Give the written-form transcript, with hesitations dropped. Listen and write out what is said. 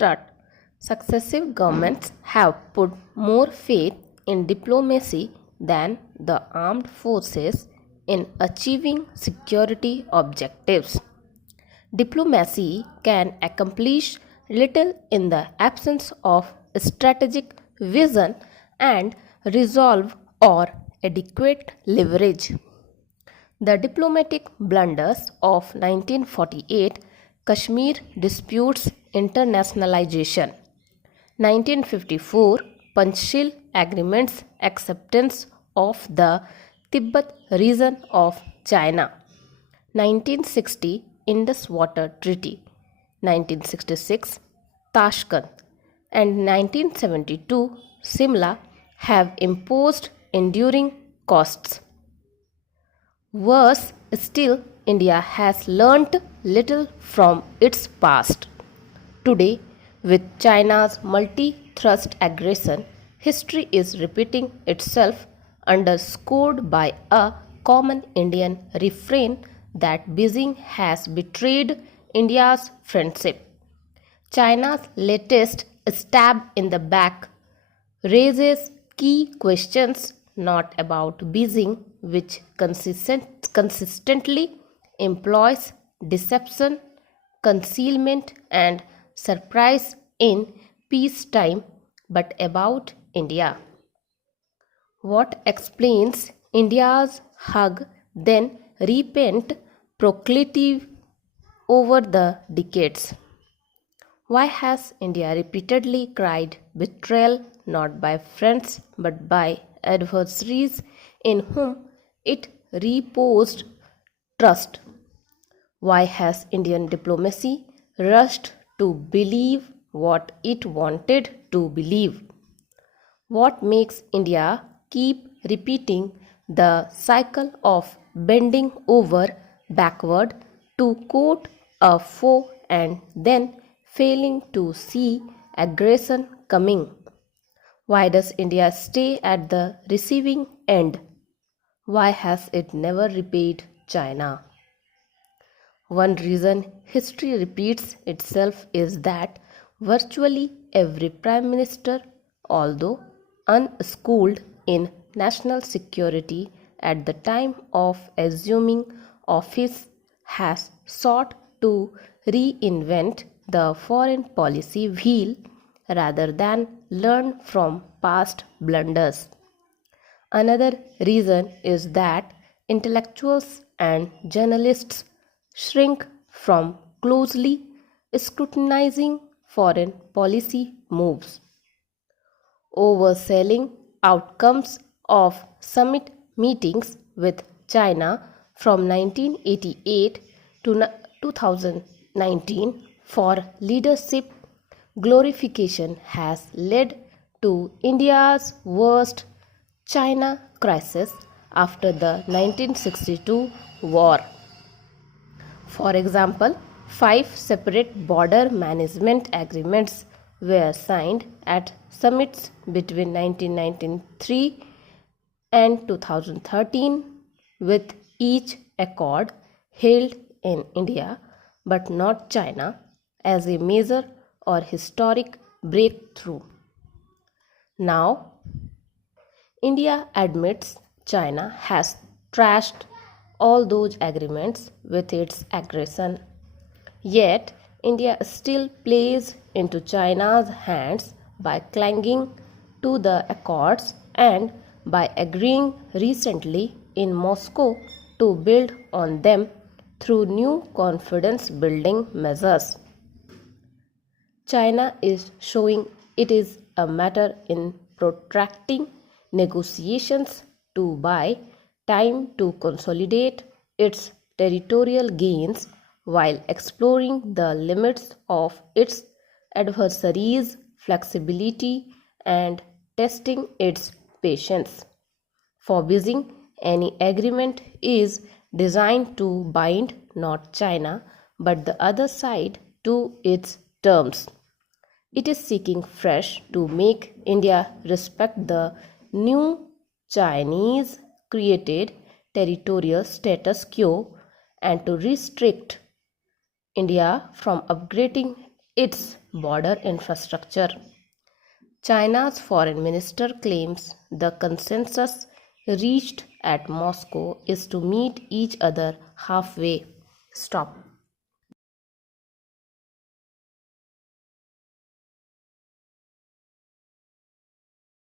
start, successive governments have put more faith in diplomacy than the armed forces in achieving security objectives. Diplomacy can accomplish little in the absence of strategic vision and resolve or adequate leverage. The diplomatic blunders of 1948, Kashmir disputes internationalization, 1954 Panchshil agreements acceptance of the Tibet region of China, 1960 Indus Water Treaty, 1966 Tashkent, and 1972 Simla have imposed enduring costs. Worse still, India has learnt little from its past. Today, with China's multi-thrust aggression, history is repeating itself, underscored by a common Indian refrain that Beijing has betrayed India's friendship. China's latest stab in the back raises key questions not about Beijing, which consistently employs deception, concealment, and surprise in peacetime, but about India. What explains India's hug then repent proclivity over the decades? Why has India repeatedly cried betrayal not by friends but by adversaries in whom it reposed trust? Why has Indian diplomacy rushed to believe what it wanted to believe? What makes India keep repeating the cycle of bending over backward to court a foe and then failing to see aggression coming? Why does India stay at the receiving end? Why has it never repaid China? One reason history repeats itself is that virtually every prime minister, although unschooled in national security at the time of assuming office, has sought to reinvent the foreign policy wheel rather than learn from past blunders. Another reason is that intellectuals and journalists shrink from closely scrutinizing foreign policy moves. Overselling outcomes of summit meetings with China from 1988 to 2019 for leadership glorification has led to India's worst China crisis after the 1962 war. For example, 5 separate border management agreements were signed at summits between 1993 and 2013, with each accord held in India but not China as a major or historic breakthrough. Now, India admits China has trashed all those agreements with its aggression. Yet, India still plays into China's hands by clinging to the accords and by agreeing recently in Moscow to build on them through new confidence-building measures. China is showing it is a matter in protracting negotiations to buy time to consolidate its territorial gains while exploring the limits of its adversaries' flexibility and testing its patience. For Beijing, any agreement is designed to bind not China but the other side to its terms. It is seeking fresh to make India respect the new Chinese created territorial status quo and to restrict India from upgrading its border infrastructure. China's foreign minister claims the consensus reached at Moscow is to meet each other halfway. Stop.